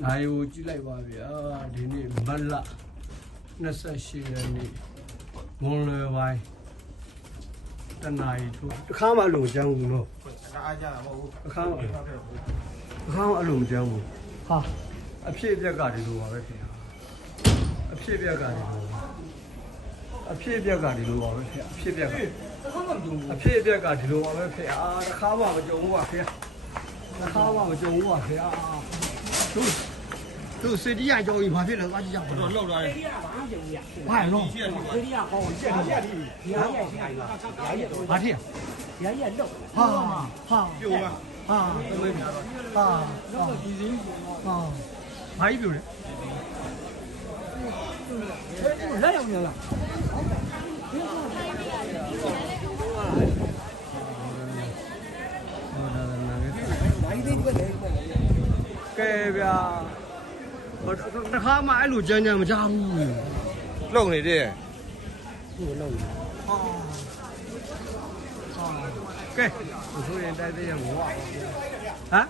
နိုင်ကိုကြည့်လိုက်ပါဗျာဒီနေ့မတ်လ28ရက်နေ့မွန်လွယ်ပိုင်းတနာရီထိုးတစ်ခါမှအလိုမကြောင်းဘူးနော်အားကြတာမဟုတ်ဘူးတစ်ခါမှတစ်ခါမှအလိုမကြောင်းဘူးဟာအဖြစ်အပျက်ကဒီလိုပါပဲခင်ဗျာအဖြစ်အပျက်ကဒီလိုပါအဖြစ်အပျက်ကဒီလိုပါပဲခင်ဗျာအဖြစ်အပျက်ကအဖြစ်အပျက်ကဒီလိုပါပဲဖေအာတစ်ခါမှမကြုံဘူးပါဖေတစ်ခါမှမကြုံဘူးပါဖေအာသူသူစတီ 都塞点椒，盐巴这些了，把这些肉了。不是咯。盐巴这些。盐巴啊。啊啊。啊啊啊啊！买一瓶嘞。多两斤了？啊。买一瓶，两斤。这边。nó khó mãi lùi chơi nhà mà trong lồng này đi lồng ok hả?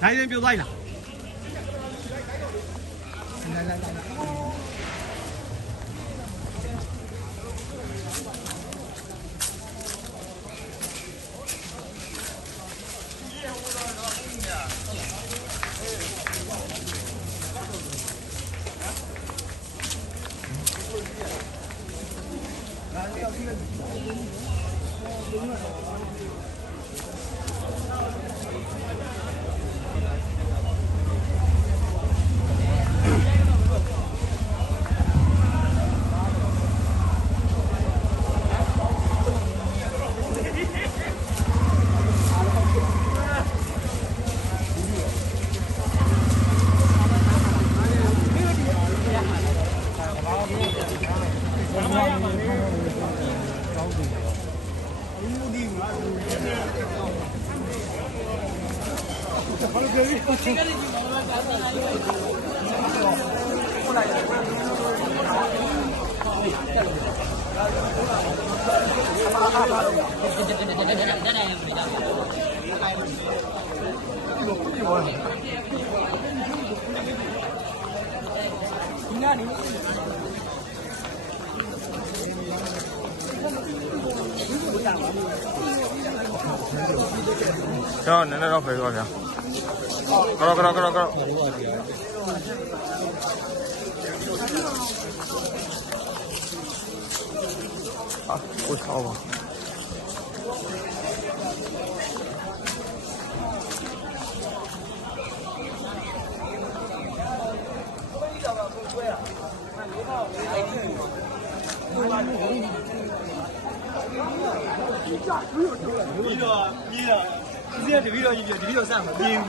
Thấy lên biểu tay nào. Ben de aslında... 行，您那绕回去多少？好了好了好了好了好了啊我操吧嗯好的好的好的好的好的好的好的好的好